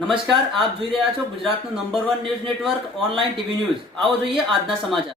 નમસ્કાર, આપ જોઈ રહ્યા છો ગુજરાતનું number 1 news network online TV news. આવો જોઈએ આજના સમાચાર।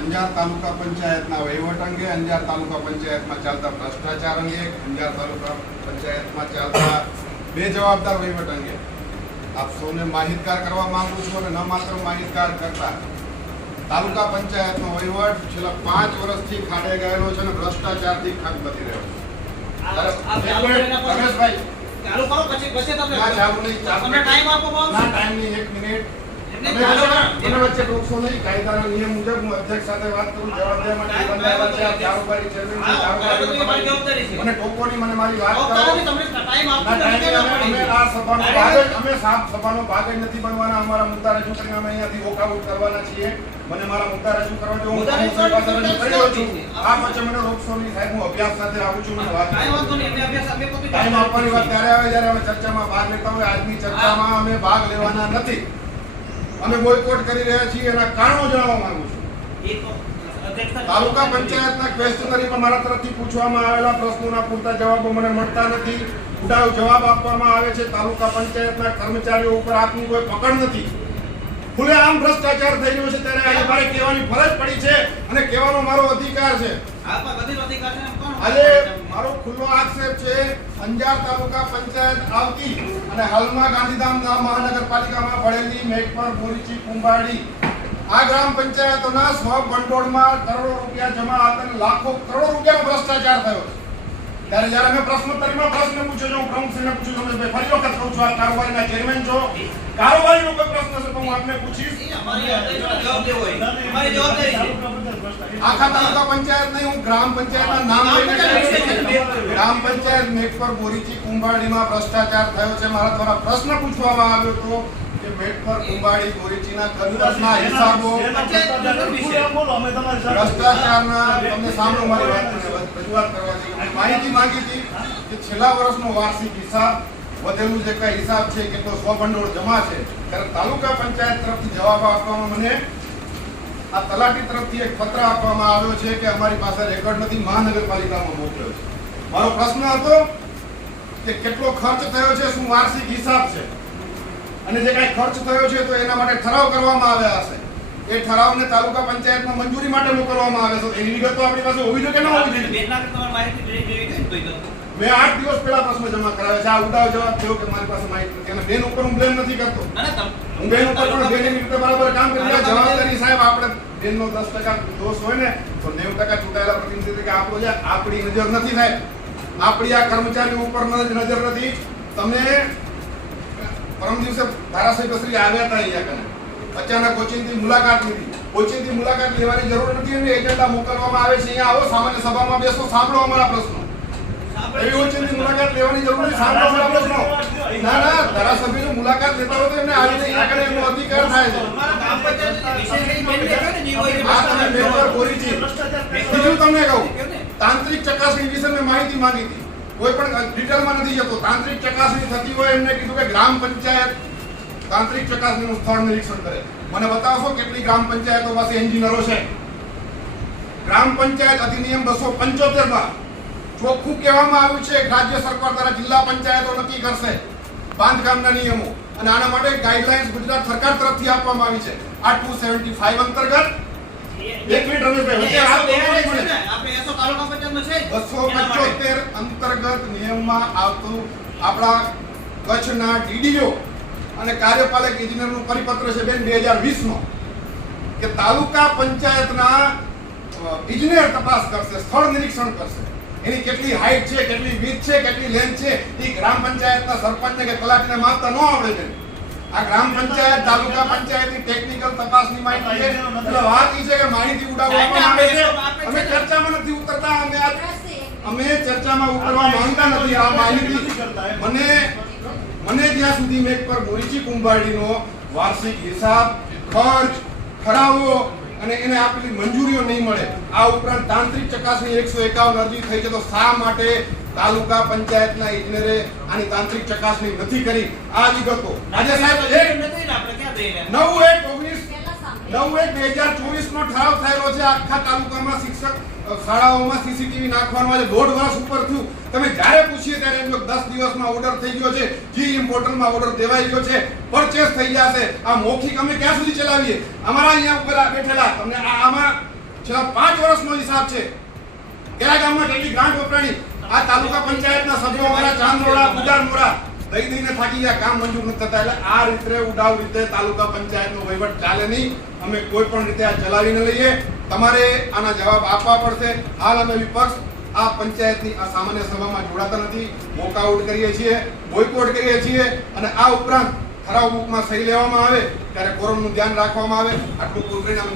અંજાર તાલુકા પંચાયતના વહીવટ અંગે, અંજાર તાલુકા પંચાયતમાં ચાલતા ભ્રષ્ટાચાર અંગે, અંજાર તાલુકા પંચાયતમાં ચાલતા બેજવાબદાર વહીવટ અંગે આપ સૌને માહિતગાર કરવા માંગુ છું। અને ન માત્ર માહિતગાર કરતા, તાલુકા પંચાયતનો વહીવટ છેલ્લા 5 વર્ષથી ખાડે ગયેલો છે અને ભ્રષ્ટાચારથી ખાકબતી રહ્યો છે। રમેશભાઈ ચાલુ કરો, પછી તમે ચાલુ નહીં, ટાઈમ આપો બોસ, ના ટાઈમ નહીં, 1 મિનિટ મને વચ્ચે રોકશો નહીં। કાયદાના નિયમ મુજબ હું અધ્યક્ષ સાથે વાત કરું, જવાબ દેવા માટે બંધાયેલા છે। આપ કારોબારી ચેરમેન છો, કારોબારી જવાબદારી છે, મને ટોકોની મને મારી વાત કરો। તમને ટાઈમ આપો, અમે આ સભાનો ભાગ જ, અમે સભાનો ભાગ જ નથી બનવાના। અમારા મુદ્દા રજૂ કરીને અમે અહીંયાથી વોકઆઉટ કરવાના છીએ। મને મારા મુદ્દા રજૂ કરવા દો, હું રજૂ કરી રહ્યો છું। આ પછી મને રોકશો નહીં સાહેબ, હું અભ્યાસ સાથે આવું છું। મને વાત ટાઈમ આપવાની વાત ત્યારે આવે જ્યારે અમે ચર્ચામાં ભાગ લેતા હોય। આજની ચર્ચામાં અમે ભાગ લેવાના નથી, અમે બોયકોટ કરી રહ્યા છીએ। એના કારણો જણાવવા માંગુ છું। તાલુકા પંચાયતના ક્વેશ્ચનરીમાં મારા તરફથી પૂછવામાં આવેલા પ્રશ્નોના પૂરતા જવાબો મને મળતા નથી। ઉડાવ જવાબ આપવામાં આવે છે। તાલુકા પંચાયતના કર્મચારીઓ ઉપર આપની કોઈ પકડ નથી। ખુલ્લેઆમ ભ્રષ્ટાચાર થઈ રહ્યો છે ત્યારે આજે મારે કહેવાની ફરજ પડી છે અને કહેવાનો મારો અધિકાર છે। આજે મારો ખુલ્લો આક્ષેપ છે, અંજાર તાલુકા પંચાયત આવતી અને હાલમાં ગાંધીધામ મહાનગરપાલિકામાં ભળેલી મેઘપર, બોરીચી, કુંભારડી આ ગ્રામ પંચાયતોના સ્વ ભંડોળમાં કરોડો રૂપિયા જમા હતા અને લાખો કરોડો રૂપિયાનો ભ્રષ્ટાચાર થયો છે। ત્યારે જ્યારે મેં પ્રશ્નોત્તરીમાં પ્રશ્ન પૂછ્યો, હું પ્રમુખશ્રીને પૂછ્યું, તમે ફરી વખત કહું છું, આપ કારોબારીના ચેરમેન છો, કારોબારીનો કોઈ પ્રશ્ન છે તો હું આપને પૂછીશ। આખા તાલુકા પંચાયત નહીં, હું ગ્રામ પંચાયતના નામ લઈને ગ્રામ પંચાયત મેઘપર, બોરીચી, કુંભારડીમાં ભ્રષ્ટાચાર થયો છે। મારા દ્વારા પ્રશ્ન પૂછવામાં આવ્યો હતો કે મેઘપર, કુંભારડી, બોરીચીના કન્વર્ટના હિસાબો ભ્રષ્ટાચારના, તમને સાંભળો મારી વાત, રજૂઆત કરવાની માહિતી માંગી હતી કે છેલ્લા વર્ષનો વાર્ષિક હિસાબ, વધેલું જે કઈ હિસાબ છે, કેટલો સ્વભંડોળ જમા છે, ત્યારે તાલુકા પંચાયત તરફથી જવાબ આપવામાં મને આ તલાટી તરફથી એક પત્ર આપવામાં આવ્યો છે કે અમારી પાસે રેકોર્ડ નથી, મહાનગરપાલિકામાં મોકલ્યો છે। મારો પ્રશ્ન હતો કે કેટલો ખર્ચ થયો છે, શું વાર્ષિક હિસાબ છે, અને જે કઈ ખર્ચ થયો છે તો એના માટે ઠરાવ કરવામાં આવ્યા હશે। એ ઠરાવને તાલુકા પંચાયતમાં મંજૂરી માટે મોકલવામાં આવે છે, એની વિગતો આપણી પાસે હોવી જોઈએ કે ન હોવી જોઈએ? મેં 8 દિવસ પહેલા પ્રશ્ન જમા કરાવ્યા છે। આ ઉડાવ જવાબ થયો કે મારી પાસે માહિતી નથી, અને બેન ઉપર હું બ્લેમ નથી કરતો, હું બેન ઉપર પણ બેનની રીતે બરાબર કામ કરી રહ્યા। જવાબદારી સાહેબ, આપણે બેનનો 10% દોષ હોય ને તો 90% ચૂંટાયેલા પ્રતિનિધિ તરીકે આપણો છે, આપણી નજર નથી સાહેબ, આપણી આ કર્મચારીઓ ઉપર નજર નથી। તમે પરમ દિવસે ધારાસભ્યશ્રી આવ્યા હતા અહીંયા કને, અચાનક કોચિંગથી મુલાકાત લીધી, કોચિંગથી મુલાકાત લેવાની જરૂર નથી, અને એજન્ડા મોકલવામાં આવે છે, અહીંયા આવો, સામાન્ય સભામાં બેસો, સાંભળો અમારા પ્રશ્નો। એવી કોચિંગની મુલાકાત લેવાની જરૂર નથી, સાંભળો અમારા પ્રશ્નો। ના ના, ધારાસભ્યની મુલાકાત લેતા હોય તો એમને આવીને અહીંયા કને એમનો અધિકાર થાય છે। બીજું તમને કહું, તાંત્રિક ચકાસણી વિશે મેં માહિતી માંગી હતી, કોઈ પણ ડિટેલમાં નથી જતો। તાંત્રિક ચકાસણી થતી હોય, એમને કીધું કે ગ્રામ પંચાયત તાંત્રિક ચકાસણીનું સ્થળ નિરીક્ષણ કરે। મને બતાવશો કેટલી ગ્રામ પંચાયતો પાસે એન્જિનિયરો છે? ગ્રામ પંચાયત અધિનિયમ 275 ચોખ્ખું કહેવામાં આવ્યું છે રાજ્ય સરકાર દ્વારા જિલ્લા પંચાયતો નક્કી કરશે બાંધકામના નિયમો, અને આના માટે ગાઈડલાઇન્સ ગુજરાત સરકાર તરફથી આપવામાં આવી છે। આ 275 અંતર્ગત 1 મિનિટ રમેશભાઈ, 275 અંતર્ગત નિયમમાં આવતું આપણા કચ્છના ડીડીઓ અને કાર્યપાલક ઇજનેરનું પરિપત્ર છે બેન 2020 નો, કે તાલુકા પંચાયતના ઇજનેર તપાસ કરશે, સ્થળ નિરીક્ષણ કરશે, એની કેટલી હાઈટ છે, કેટલી વિડ્થ છે, કેટલી લેન્થ છે, એ ગ્રામ પંચાયતના સરપંચને કે તલાટીને માપતા ન આવડે છે। આ ગ્રામ પંચાયત, તાલુકા પંચાયતની ટેકનિકલ તપાસની માહિતી છે। એટલે વાત એ છે કે માહિતી ઉડાવવામાં આવે છે, અમે ચર્ચામાં નથી ઉતરતા, અમે ચર્ચામાં ઉતરવા માંગતા નથી। આ માહિતી મને જ્યાં સુધી મેઘપર, બોરીચી, કુંભારડીનો વાર્ષિક હિસાબ, ખર્ચ, ઠરાવો અને એને આપેલી મંજૂરીઓ નહીં મળે. આ ઉપરાંત તાંત્રિક ચકાસણી 151 અરજી થઈ છે, તો શા માટે તાલુકા પંચાયતના ઇજનેરે આની તાંત્રિક ચકાસણી નથી કરી? આ વિગતો આજે સાહેબ 9/1/2024 નો ઠરાવ થયેલો છે. આખા તાલુકામાં શિક્ષક શાળાઓમાં સીસીટીવી નાખવાનું આજે 1.5 વર્ષ ઉપર થયું. તમે જ્યારે પૂછીએ ત્યારે એમ કહો 10 દિવસમાં ઓર્ડર થઈ ગયો છે, જી પોર્ટલમાં ઓર્ડર દેવાઈ ગયો છે, પરચેસ થઈ જશે. આ મૌખિક અમે ક્યાં સુધી ચલાવીએ? અમારા અહીંયા ઉપર બેઠેલા તમને આમાં છેલ્લા 5 વર્ષનો હિસાબ છે. કયા ગામમાં કેટલી ગ્રાન્ટ વપરાણી? આ તાલુકા પંચાયતના સભ્યો અમારા ચાંદોડા, બુડાનોડા દઈને થાકી ગયા, કામ મંજૂર નથી થતા. એટલે આ રીતે ઉડાવ રીતે તાલુકા પંચાયતનો વહીવટ ચાલે નહીં. અમે કોઈ પણ રીતે આ ચલાવીને લઈએ. તમારે આના જવાબ આપવા પડશે. હાલ અમે વિપક્ષ આ પંચાયતની આ સામાન્ય સભામાં જોડાતા નથી, વોકઆઉટ કરીએ છીએ, બોયકોટ કરીએ છીએ. અને આ ઉપરાંત ઠરાવ બુકમાં સહી લેવામાં આવે ત્યારે કોરમનું ધ્યાન રાખવામાં આવે. આટલું પૂરું કરીને અમે